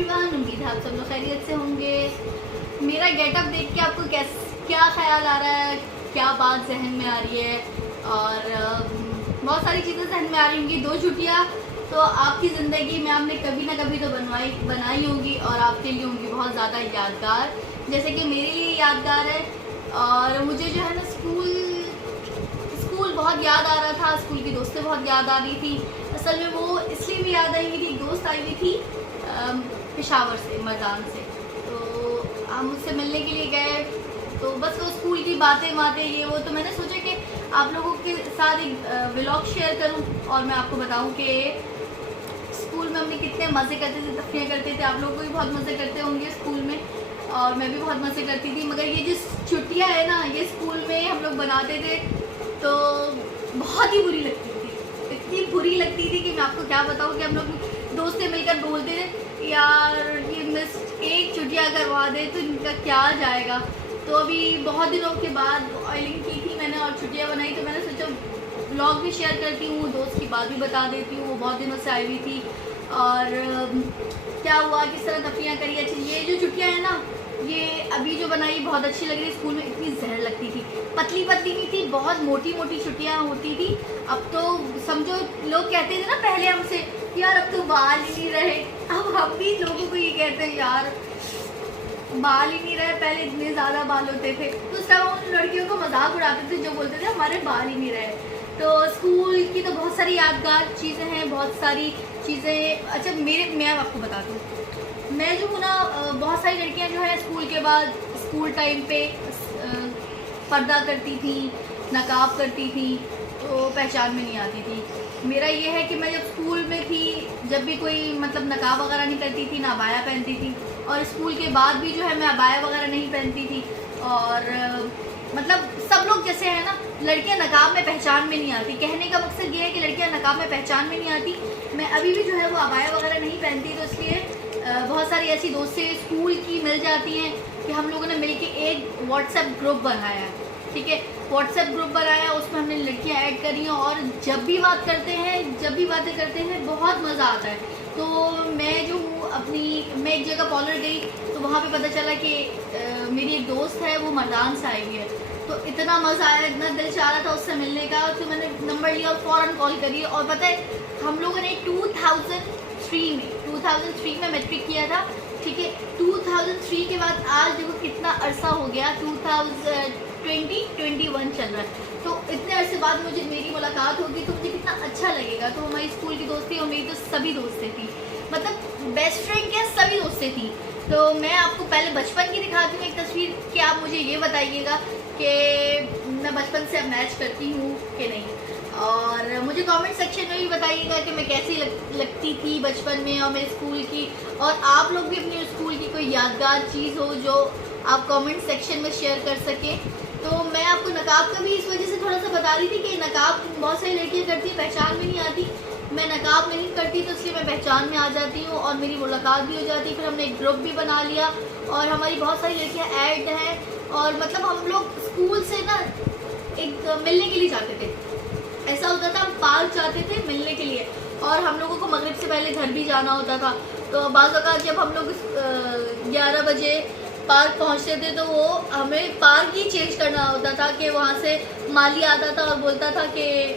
Everyone, उम्मीद है आप सब लोग खैरियत से होंगे। मेरा गेटअप देख के आपको क्या ख्याल आ रहा है, क्या बात जहन में आ रही है? और बहुत सारी चीज़ें जहन में आ रही होंगी। 2 छुट्टियाँ तो आपकी ज़िंदगी में आपने कभी ना कभी तो बनाई होंगी और आपके लिए होंगी बहुत ज़्यादा यादगार, जैसे कि मेरे लिए यादगार है। और मुझे जो है ना स्कूल बहुत याद आ रहा था, स्कूल की दोस्तें बहुत याद आ रही थी। असल में वो इसलिए भी याद आई, मेरी एक दोस्त आई हुई थी पेशावर से, मरदान से। तो हम उससे मिलने के लिए गए, तो बस वो स्कूल की बातें ये वो, तो मैंने सोचा कि आप लोगों के साथ एक व्लॉग शेयर करूं और मैं आपको बताऊं कि स्कूल में हमने कितने मज़े करते थे, तफरियाँ करते थे। आप लोग भी बहुत मज़े करते होंगे स्कूल में, और मैं भी बहुत मज़े करती थी। मगर ये जिस छुट्टियाँ है ना, ये स्कूल में हम लोग बनाते थे तो बहुत ही बुरी लगती थी, इतनी बुरी लगती थी कि मैं आपको क्या बताऊँ। कि हम लोग दोस्त से मिलकर बोलते थे यार ये मिस एक छुट्टियाँ करवा दे तो इनका क्या जाएगा। तो अभी बहुत दिनों के बाद ऑयलिंग की थी मैंने और छुट्टियाँ बनाई, तो मैंने सोचा ब्लॉग भी शेयर करती हूँ, दोस्त की बात भी बता देती हूँ। वो बहुत दिनों से आई हुई थी और क्या हुआ, किस तरह तफरियाँ करी। अच्छी ये जो छुट्टियाँ हैं ना, ये अभी जो बनाई बहुत अच्छी लग रही। स्कूल में इतनी जहर लगती थी, पतली नहीं थी, बहुत मोटी छुट्टियाँ होती थी। अब तो समझो लोग कहते थे ना पहले हमसे यार अब तो बाल ही नहीं रहे, अब हम भी लोगों को ये कहते हैं यार बाल ही नहीं रहे, पहले इतने ज़्यादा बाल होते थे। तो उस टाइम उन लड़कियों को मजाक उड़ाते थे जो बोलते थे हमारे बाल ही नहीं रहे। तो स्कूल की तो बहुत सारी यादगार चीज़ें हैं, बहुत सारी चीज़ें। अच्छा मैं आपको बताती हूँ, मैं जो हूँ ना, बहुत सारी लड़कियाँ जो है स्कूल के बाद स्कूल टाइम पे पर्दा करती थी, नकाब करती थी, तो पहचान में नहीं आती थी। मेरा ये है कि मैं जब स्कूल में थी, जब भी कोई मतलब नकाब वगैरह नहीं करती थी, ना अबाया पहनती थी, और स्कूल के बाद भी जो है मैं अबाया वगैरह नहीं पहनती थी। और मतलब सब लोग जैसे है ना, लड़कियां नकाब में पहचान में नहीं आती। कहने का मकसद ये है कि लड़कियां नकाब में पहचान में नहीं आती। मैं अभी भी जो है वो अबाया वगैरह नहीं पहनती, तो इसलिए बहुत सारी ऐसी दोस्तें स्कूल की मिल जाती हैं कि हम लोगों ने मिलके एक व्हाट्सएप ग्रुप बनाया है। ठीक है, व्हाट्सएप ग्रुप बनाया, उसमें हमने लड़कियां ऐड करी हैं और जब भी बातें करते हैं बहुत मज़ा आता है। तो मैं जो हूँ मैं एक जगह पॉलर गई, तो वहाँ पे पता चला कि मेरी एक दोस्त है वो मरदान से आई हुई है। तो इतना मज़ा आया, इतना दिल चाह रहा था उससे मिलने का, तो मैंने नंबर लिया और फ़ौरन कॉल करी। और पता है हम लोगों ने 2003 में मैट्रिक किया था। ठीक है, 2003 के बाद आज देखो कितना अरसा हो गया, 2021 चल रहा है। तो इतने अरसे बाद मेरी मुलाकात होगी तो मुझे कितना अच्छा लगेगा। तो हमारी स्कूल की दोस्ती और मेरी तो सभी दोस्तें थी, मतलब बेस्ट फ्रेंड क्या सभी दोस्तें थी। तो मैं आपको पहले बचपन की दिखाती हूँ एक तस्वीर, कि आप मुझे ये बताइएगा कि मैं बचपन से अब मैच करती हूँ कि नहीं। और मुझे कमेंट सेक्शन में भी बताइएगा कि मैं कैसी लगती थी बचपन में और मेरे स्कूल की। और आप लोग भी अपने स्कूल की कोई यादगार चीज़ हो जो आप कमेंट सेक्शन में शेयर कर सकें। तो मैं आपको नकाब का भी इस वजह से थोड़ा सा बता रही थी कि नकाब बहुत सारी लड़कियाँ करती हैं, पहचान में नहीं आती। मैं नकाब नहीं करती तो इसलिए मैं पहचान में आ जाती हूँ और मेरी मुलाकात भी हो जाती है। फिर हमने एक ग्रुप भी बना लिया और हमारी बहुत सारी लड़कियाँ ऐड हैं। और मतलब हम लोग स्कूल से ना एक मिलने के लिए जाते थे। ऐसा होता था हम पार्क जाते थे मिलने के लिए, और हम लोगों को मगरिब से पहले घर भी जाना होता था। तो बाज़ औक़ात जब हम लोग 11 बजे पार्क पहुंचते थे तो वो हमें पार्क ही चेंज करना होता था, कि वहाँ से माली आता था और बोलता था कि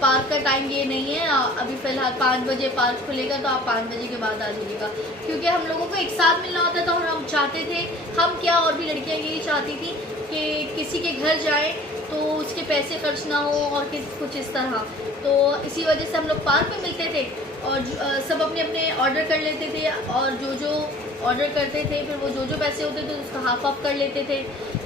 पार्क का टाइम ये नहीं है, अभी फ़िलहाल 5 बजे पार्क खुलेगा तो आप 5 बजे के बाद आ जाइएगा। क्योंकि हम लोगों को एक साथ मिलना होता था और हम चाहते थे, हम क्या और भी लड़कियाँ यही चाहती थी कि किसी के घर जाए तो उसके पैसे खर्च ना हो और कुछ इस तरह। तो इसी वजह से हम लोग पार्क में मिलते थे और सब अपने ऑर्डर कर लेते थे, और जो ऑर्डर करते थे फिर वो जो पैसे होते थे उसका हाफ ऑफ कर लेते थे,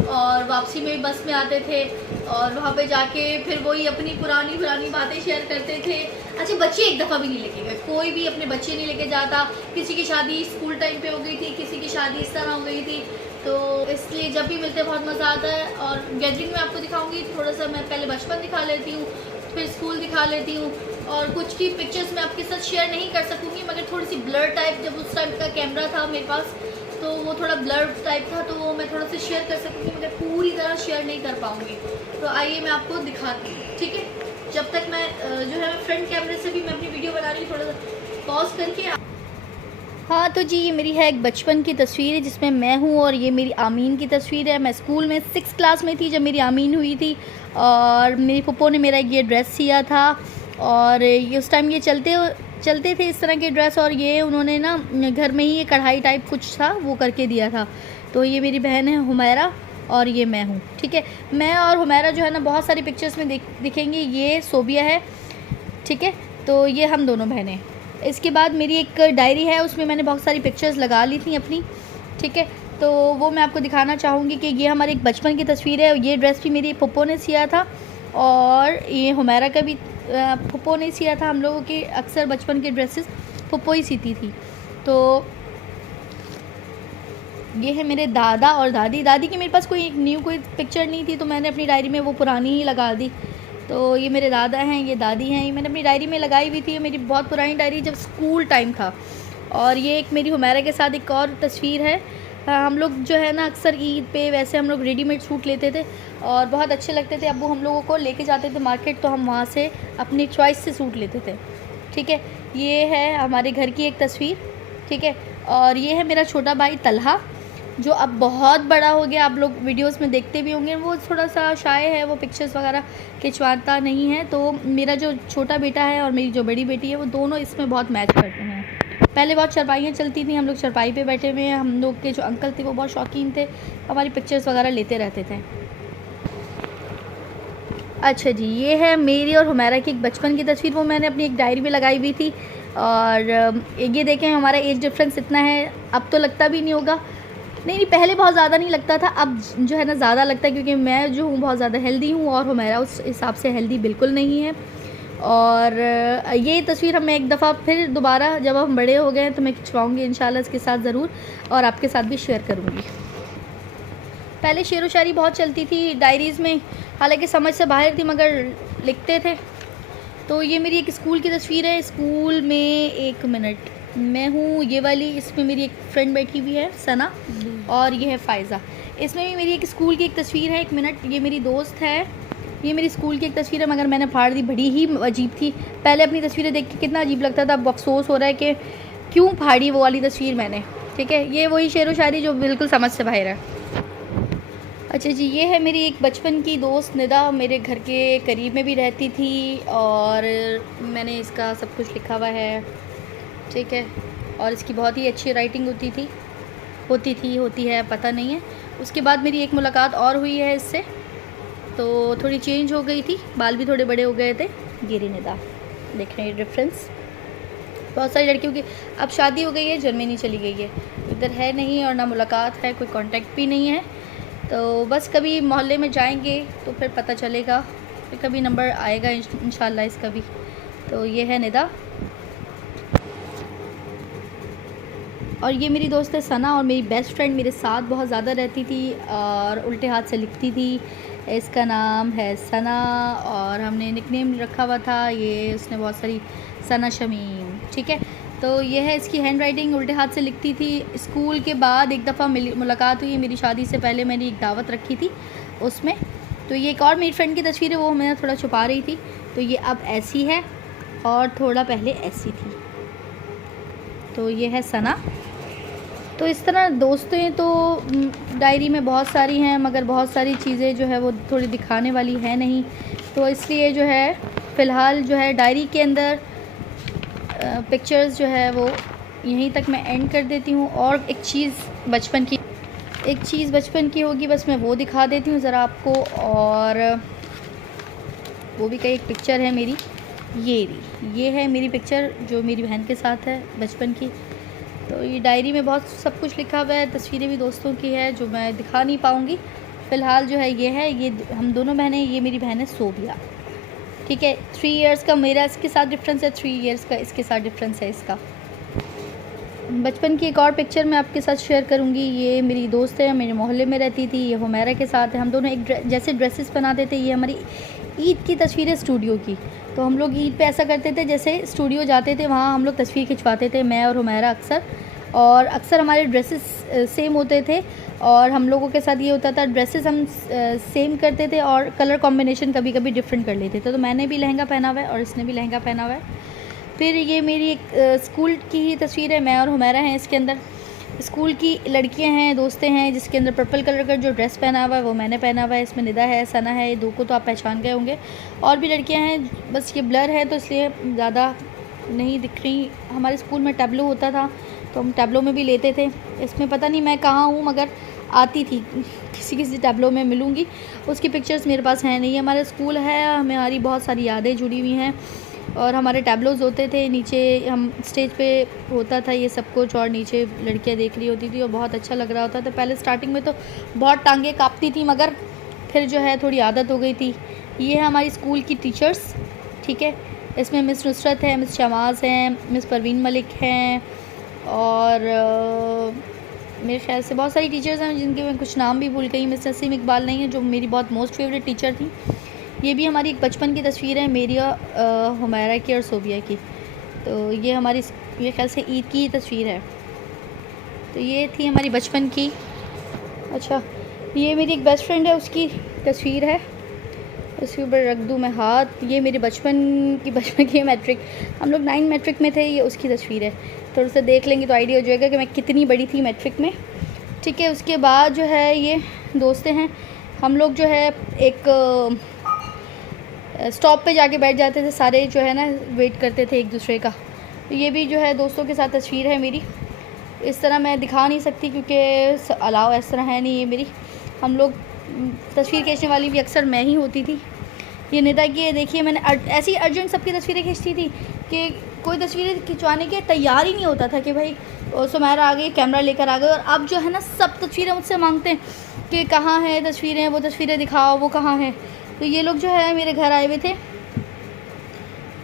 और वापसी में बस में आते थे और वहाँ पे जाके फिर वही अपनी पुरानी बातें शेयर करते थे। अच्छा, बच्चे एक दफ़ा भी नहीं लेके गए, कोई भी अपने बच्चे नहीं लेके जाता। किसी की शादी स्कूल टाइम पे हो गई थी, किसी की शादी इस तरह हो गई थी, तो इसलिए जब भी मिलते बहुत मज़ा आता है। और गैदरिंग में आपको दिखाऊंगी, थोड़ा सा मैं पहले बचपन दिखा लेती हूँ, फिर स्कूल दिखा लेती हूँ, और कुछ की पिक्चर्स मैं आपके साथ शेयर नहीं कर सकूँगी, मगर थोड़ी सी ब्लर टाइप, जब उस टाइप का कैमरा था मेरे पास तो वो थोड़ा ब्लर टाइप था, तो वो मैं थोड़ा सा शेयर कर सकूँगी मगर पूरी तरह शेयर नहीं कर पाऊँगी। तो आइए मैं आपको दिखाती हूँ। ठीक है, जब तक मैं जो है फ्रंट कैमरे से भी मैं अपनी वीडियो बना रही हूँ, थोड़ा सा पॉज करके हाँ तो जी, ये मेरी है एक बचपन की तस्वीर है जिसमें मैं हूँ, और ये मेरी आमीन की तस्वीर है। मैं स्कूल में 6th क्लास में थी जब मेरी आमीन हुई थी, और मेरी पप्पो ने मेरा ये ड्रेस सिया था, और ये उस टाइम ये चलते थे इस तरह के ड्रेस, और ये उन्होंने ना घर में ही ये कढ़ाई टाइप कुछ था वो करके दिया था। तो ये मेरी बहन है हुमैरा, और ये मैं हूँ। ठीक है, मैं और हुमैरा जो है ना बहुत सारी पिक्चर्स में दिखेंगी। ये सोबिया है, ठीक है, तो ये हम दोनों बहनें। इसके बाद मेरी एक डायरी है, उसमें मैंने बहुत सारी पिक्चर्स लगा ली थी अपनी, ठीक है, तो वो मैं आपको दिखाना चाहूँगी कि ये हमारे एक बचपन की तस्वीर है। ये ड्रेस भी मेरी पप्पो ने सिया था, और ये हुमैरा का भी पप्पो ने सिया था। हम लोगों के अक्सर बचपन के ड्रेसेस पप्पो ही सीती थी। तो ये है मेरे दादा और दादी। दादी की मेरे पास कोई न्यू कोई पिक्चर नहीं थी, तो मैंने अपनी डायरी में वो पुरानी ही लगा दी। तो ये मेरे दादा हैं, ये दादी हैं, ये मैंने अपनी डायरी में लगाई हुई थी। ये मेरी बहुत पुरानी डायरी जब स्कूल टाइम था। और ये एक मेरी हुमैरा के साथ एक और तस्वीर है। हम लोग जो है ना अक्सर ईद पे वैसे हम लोग रेडीमेड सूट लेते थे, और बहुत अच्छे लगते थे। अब्बू हम लोगों को लेके जाते थे मार्केट, तो हम वहाँ से अपनी चॉइस से सूट लेते थे। ठीक है, ये है हमारे घर की एक तस्वीर, ठीक है। और ये है मेरा छोटा भाई तलहा, जो अब बहुत बड़ा हो गया। आप लोग वीडियोस में देखते भी होंगे, वो थोड़ा सा शाय है, वो पिक्चर्स वगैरह खिंचवाता नहीं है। तो मेरा जो छोटा बेटा है और मेरी जो बड़ी बेटी है, वो दोनों इसमें बहुत मैच करते हैं। पहले बहुत चरपाइयाँ चलती थी, हम लोग चरपाई पे बैठे हुए हैं। हम लोग के जो अंकल थे वो बहुत शौकीन थे, हमारी पिक्चर्स वगैरह लेते रहते थे। अच्छा जी, ये है मेरी और हुमैरा की एक बचपन की तस्वीर, वो मैंने अपनी एक डायरी में लगाई हुई थी। और ये देखें, हमारा एज डिफरेंस इतना है। अब तो लगता भी नहीं होगा, नहीं पहले बहुत ज़्यादा नहीं लगता था, अब जो है ना ज़्यादा लगता है, क्योंकि मैं जो हूँ बहुत ज़्यादा हेल्दी हूँ और हुमैरा उस हिसाब से हेल्दी बिल्कुल नहीं है। और ये तस्वीर हम एक दफ़ा फिर दोबारा जब हम बड़े हो गए हैं तो मैं खिंचवाऊँगी इंशाल्लाह इसके साथ ज़रूर, और आपके साथ भी शेयर करूँगी। पहले शेर व शायरी बहुत चलती थी डायरीज़ में, हालांकि समझ से बाहर थी मगर लिखते थे। तो ये मेरी एक स्कूल की तस्वीर है। स्कूल में, एक मिनट, मैं हूँ ये वाली, इसमें मेरी एक फ्रेंड बैठी हुई है सना, और ये है फ़ायज़ा। इसमें भी मेरी एक स्कूल की एक तस्वीर है। एक मिनट, ये मेरी दोस्त है, ये मेरी स्कूल की एक तस्वीर है, मगर मैंने फाड़ दी, बड़ी ही अजीब थी। पहले अपनी तस्वीरें देख के कितना अजीब लगता था, अब अफसोस हो रहा है कि क्यों फाड़ी वो वाली तस्वीर मैंने। ठीक है, ये वही शेर व शायरी जो बिल्कुल समझ से बाहर है। अच्छा जी, ये है मेरी एक बचपन की दोस्त निदा, मेरे घर के करीब में भी रहती थी, और मैंने इसका सब कुछ लिखा हुआ है, ठीक है। और इसकी बहुत ही अच्छी राइटिंग होती है पता नहीं है। उसके बाद मेरी एक मुलाकात और हुई है इससे, तो थोड़ी चेंज हो गई थी, बाल भी थोड़े बड़े हो गए थे। गिरी निदा, देख रहे हैं डिफरेंस। बहुत सारी लड़कियों की अब शादी हो गई है, जर्मनी चली गई है, इधर है नहीं, और ना मुलाकात है, कोई कांटेक्ट भी नहीं है। तो बस कभी मोहल्ले में जाएंगे तो फिर पता चलेगा, फिर कभी नंबर आएगा इंशाल्लाह इसका भी। तो ये है निदा, और ये मेरी दोस्त है सना, और मेरी बेस्ट फ्रेंड मेरे साथ बहुत ज़्यादा रहती थी और उल्टे हाथ से लिखती थी। इसका नाम है सना, और हमने निकनेम रखा हुआ था, ये उसने बहुत सारी, सना शमीम, ठीक है। तो ये है इसकी हैंड राइटिंग, उल्टे हाथ से लिखती थी। स्कूल के बाद एक दफ़ा मुलाकात हुई, मेरी शादी से पहले मैंने एक दावत रखी थी उसमें। तो ये एक और मेरी फ्रेंड की तस्वीर है, वो मैं थोड़ा छुपा रही थी। तो ये अब ऐसी है और थोड़ा पहले ऐसी थी। तो ये है सना। तो इस तरह दोस्तें तो डायरी में बहुत सारी हैं, मगर बहुत सारी चीज़ें जो है वो थोड़ी दिखाने वाली है नहीं, तो इसलिए जो है फ़िलहाल जो है डायरी के अंदर पिक्चर्स जो है वो यहीं तक मैं एंड कर देती हूँ। और एक चीज़ बचपन की होगी, बस मैं वो दिखा देती हूँ ज़रा आपको। और वो भी कई एक पिक्चर है मेरी, ये है मेरी पिक्चर जो मेरी बहन के साथ है बचपन की। तो ये डायरी में बहुत सब कुछ लिखा हुआ है, तस्वीरें भी दोस्तों की है जो मैं दिखा नहीं पाऊँगी। फ़िलहाल जो है ये हम दोनों बहनें, ये मेरी बहन है सोबिया, ठीक है। 3 इयर्स का मेरा इसके साथ डिफरेंस है, 3 इयर्स का इसके साथ डिफरेंस है इसका। बचपन की एक और पिक्चर मैं आपके साथ शेयर करूंगी। ये मेरी दोस्त है, मेरे मोहल्ले में रहती थी, ये हुमैरा के साथ है। हम दोनों एक जैसे ड्रेसेस बनाते थे। ये हमारी ईद की तस्वीर है स्टूडियो की। तो हम लोग ईद पे ऐसा करते थे, जैसे स्टूडियो जाते थे वहाँ हम लोग तस्वीर खिंचवाते थे, मैं और हुमैरा अक्सर। और अक्सर हमारे ड्रेसेस सेम होते थे, और हम लोगों के साथ ये होता था ड्रेसेस हम सेम करते थे और कलर कॉम्बिनेशन कभी कभी डिफरेंट कर लेते थे। तो मैंने भी लहंगा पहना हुआ है और इसने भी लहंगा पहना हुआ है। फिर ये मेरी एक स्कूल की ही तस्वीर है, मैं और हुमैरा हैं इसके अंदर। स्कूल की लड़कियां हैं, दोस्तें हैं, जिसके अंदर पर्पल कलर का जो ड्रेस पहना हुआ है वो मैंने पहना हुआ है। इसमें निदा है, सना है, ये दो को तो आप पहचान गए होंगे। और भी लड़कियां हैं, बस ये ब्लर है तो इसलिए ज़्यादा नहीं दिख रही। हमारे स्कूल में टैबलो होता था तो हम टैबलो में भी लेते थे। इसमें पता नहीं मैं कहाँ हूँ, मगर आती थी, किसी टैबलो में मिलूँगी। उसकी पिक्चर्स मेरे पास हैं नहीं। हमारा स्कूल है, हमारी बहुत सारी यादें जुड़ी हुई हैं। और हमारे टैबलोज़ होते थे, नीचे हम स्टेज पे होता था ये सब कुछ, और नीचे लड़कियां देख रही होती थी और बहुत अच्छा लग रहा होता था। पहले स्टार्टिंग में तो बहुत टांगें काँपती थी, मगर फिर जो है थोड़ी आदत हो गई थी। ये है हमारी स्कूल की टीचर्स, ठीक है। इसमें मिस नुसरत है, मिस शमास हैं, मिस परवीन मलिक हैं, और मेरे ख्याल से बहुत सारी टीचर्स हैं जिनके मैं कुछ नाम भी भूल गई। मिस नसीम इकबाल नहीं है, जो मेरी बहुत मोस्ट फेवरेट टीचर थी। ये भी हमारी एक बचपन की तस्वीर है, मेरी हुमैरा की और सोबिया की। तो ये हमारी मेरे ख्याल से ईद की तस्वीर है। तो ये थी हमारी बचपन की। अच्छा, ये मेरी एक बेस्ट फ्रेंड है, उसकी तस्वीर है, उसके ऊपर रख दूँ मैं हाथ। ये मेरे बचपन की मैट्रिक, हम लोग 9 मैट्रिक में थे, ये उसकी तस्वीर है। थोड़ा सा देख लेंगे तो आइडिया हो जाएगा कि मैं कितनी बड़ी थी मैट्रिक में, ठीक है। उसके बाद जो है ये दोस्तें हैं, हम लोग जो है एक स्टॉप पे जाके बैठ जाते थे सारे, जो है ना वेट करते थे एक दूसरे का। तो ये भी जो है दोस्तों के साथ तस्वीर है मेरी। इस तरह मैं दिखा नहीं सकती क्योंकि अलाउ इस तरह है नहीं ये मेरी। हम लोग तस्वीर खींचने वाली भी अक्सर मैं ही होती थी। ये निदा की है, देखिए मैंने ऐसी अर्जेंट सबकी तस्वीरें खींचती थी कि कोई तस्वीरें खिंचवाने के तैयार ही नहीं होता था कि भाई सुमैरा आ गई, कैमरा लेकर आ गए। और अब जो है ना सब तस्वीरें मुझसे मांगते हैं कि कहाँ हैं तस्वीरें, वो तस्वीरें दिखाओ, वो कहाँ हैं। तो ये लोग जो है मेरे घर आए हुए थे,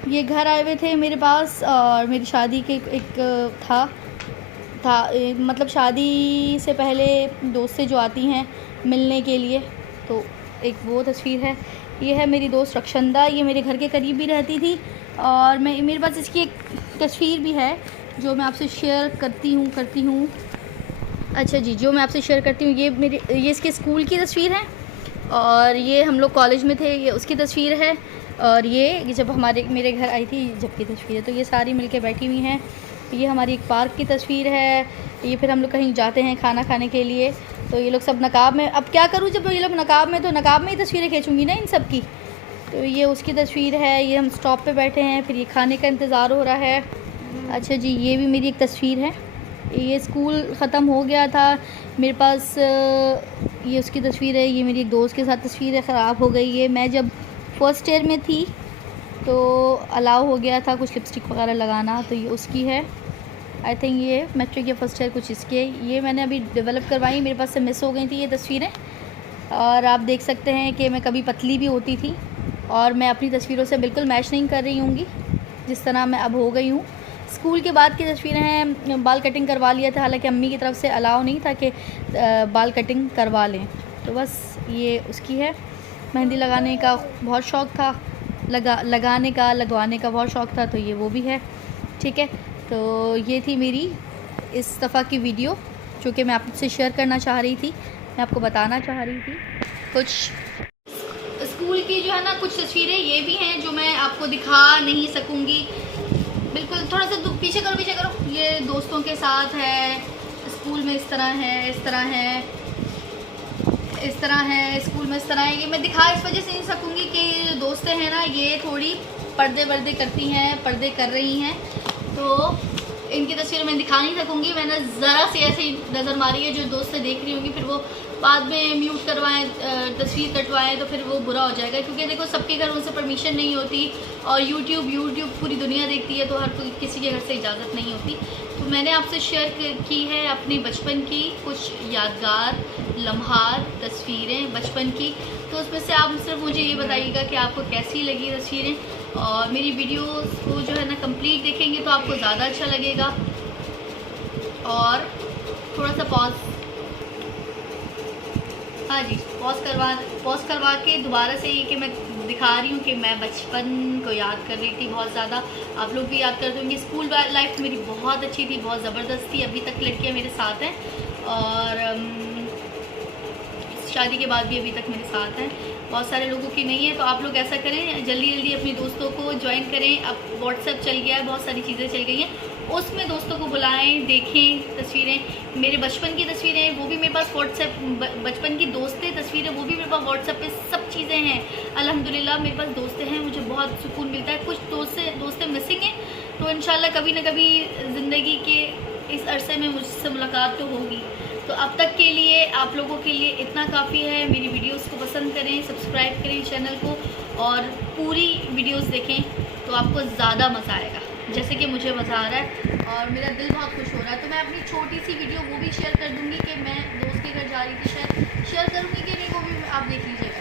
ये घर आए हुए थे मेरे पास, और मेरी शादी के एक था मतलब शादी से पहले दोस्तें जो आती हैं मिलने के लिए, तो एक वो तस्वीर है। ये है मेरी दोस्त रक्षंदा, ये मेरे घर के करीब भी रहती थी। और मेरे पास इसकी एक तस्वीर भी है जो मैं आपसे शेयर करती हूँ। अच्छा जी, जो मैं आपसे शेयर करती हूँ, ये इसके स्कूल की तस्वीर है, और ये हम लोग कॉलेज में थे, ये उसकी तस्वीर है। और ये जब मेरे घर आई थी जब की तस्वीर है। तो ये सारी मिलके बैठी हुई हैं। ये हमारी एक पार्क की तस्वीर है। ये फिर हम लोग कहीं जाते हैं खाना खाने के लिए, तो ये लोग सब नकाब में। अब क्या करूँ, जब ये लोग नकाब में, तो नकाब में ही तस्वीरें खींचूँगी ना इन सब की। तो ये उसकी तस्वीर है। ये हम स्टॉप पे बैठे हैं, फिर ये खाने का इंतज़ार हो रहा है। अच्छा जी, ये भी मेरी एक तस्वीर है। ये स्कूल ख़त्म हो गया था मेरे पास, ये उसकी तस्वीर है। ये मेरी एक दोस्त के साथ तस्वीर है, ख़राब हो गई है। मैं जब फर्स्ट ईयर में थी तो अलाउ हो गया था कुछ लिपस्टिक वगैरह लगाना, तो ये उसकी है। आई थिंक ये मैट्रिक या फर्स्ट ईयर कुछ इसके। ये मैंने अभी डेवलप करवाई, मेरे पास से मिस हो गई थी ये तस्वीरें। और आप देख सकते हैं कि मैं कभी पतली भी होती थी, और मैं अपनी तस्वीरों से बिल्कुल मैच नहीं कर रही होंगी जिस तरह मैं अब हो गई हूँ। स्कूल के बाद की तस्वीरें हैं, बाल कटिंग करवा लिया था, हालांकि अम्मी की तरफ से अलाउ नहीं था कि बाल कटिंग करवा लें। तो बस ये उसकी है। मेहंदी लगाने का बहुत शौक़ था, लगाने का लगवाने का बहुत शौक़ था, तो ये वो भी है, ठीक है। तो ये थी मेरी इस दफ़ा की वीडियो जो कि मैं आपसे शेयर करना चाह रही थी, मैं आपको बताना चाह रही थी। कुछ स्कूल की जो है ना कुछ तस्वीरें ये भी हैं जो मैं आपको दिखा नहीं सकूँगी। बिल्कुल थोड़ा सा पीछे करो। ये दोस्तों के साथ है, स्कूल में इस तरह है, इस तरह है, इस तरह है, स्कूल में इस तरह है। ये मैं दिखा इस वजह से नहीं सकूँगी कि दोस्तें हैं ना, ये थोड़ी पर्दे करती हैं, पर्दे कर रही हैं, तो इनकी तस्वीर मैं दिखा नहीं सकूँगी। मैंने ज़रा सी ऐसे ही नज़र मारी है, जो दोस्तें देख रही होंगी फिर वो बाद में म्यूट करवाएं, तस्वीर कटवाएं, तो फिर वो बुरा हो जाएगा। क्योंकि देखो सबके घरों से परमिशन नहीं होती, और यूट्यूब पूरी दुनिया देखती है, तो हर कोई किसी के घर से इजाज़त नहीं होती। तो मैंने आपसे शेयर की है अपनी बचपन की कुछ यादगार लम्हात तस्वीरें बचपन की। तो उसमें से आप सिर्फ मुझे ये बताइएगा कि आपको कैसी लगी तस्वीरें, और मेरी वीडियोस को जो है ना कंप्लीट देखेंगे तो आपको ज़्यादा अच्छा लगेगा। और थोड़ा सा पॉज, हाँ जी, पॉज करवा के दोबारा से ये कि मैं दिखा रही हूँ कि मैं बचपन को याद कर रही थी बहुत ज़्यादा। आप लोग भी याद करते होंगे। स्कूल लाइफ मेरी बहुत अच्छी थी, बहुत ज़बरदस्त थी। अभी तक लड़कियाँ मेरे साथ हैं, और शादी के बाद भी अभी तक मेरे साथ हैं। बहुत सारे लोगों की नहीं है, तो आप लोग ऐसा करें, जल्दी जल्दी अपने दोस्तों को ज्वाइन करें। अब व्हाट्सएप चल गया है, बहुत सारी चीज़ें चल गई हैं, उसमें दोस्तों को बुलाएं, देखें तस्वीरें। मेरे बचपन की तस्वीरें वो भी मेरे पास व्हाट्सएप, बचपन की दोस्तें तस्वीरें वो भी मेरे पास व्हाट्सएप पे सब चीज़ें हैं। अल्हम्दुलिल्लाह मेरे पास दोस्तें हैं, मुझे बहुत सुकून मिलता है। कुछ दोस्तें मिसिंग हैं, तो इंशाल्लाह कभी ना कभी ज़िंदगी के इस अरसे में मुझसे मुलाकात तो होगी। तो अब तक के लिए आप लोगों के लिए इतना काफ़ी है। मेरी वीडियोस को पसंद करें, सब्सक्राइब करें चैनल को और पूरी वीडियोस देखें, तो आपको ज़्यादा मज़ा आएगा जैसे कि मुझे मज़ा आ रहा है और मेरा दिल बहुत खुश हो रहा है। तो मैं अपनी छोटी सी वीडियो वो भी शेयर कर दूँगी कि मैं दोस्त के घर जा रही थी, शायद शेयर करूँगी कि नहीं वो भी आप देख लीजिएगा।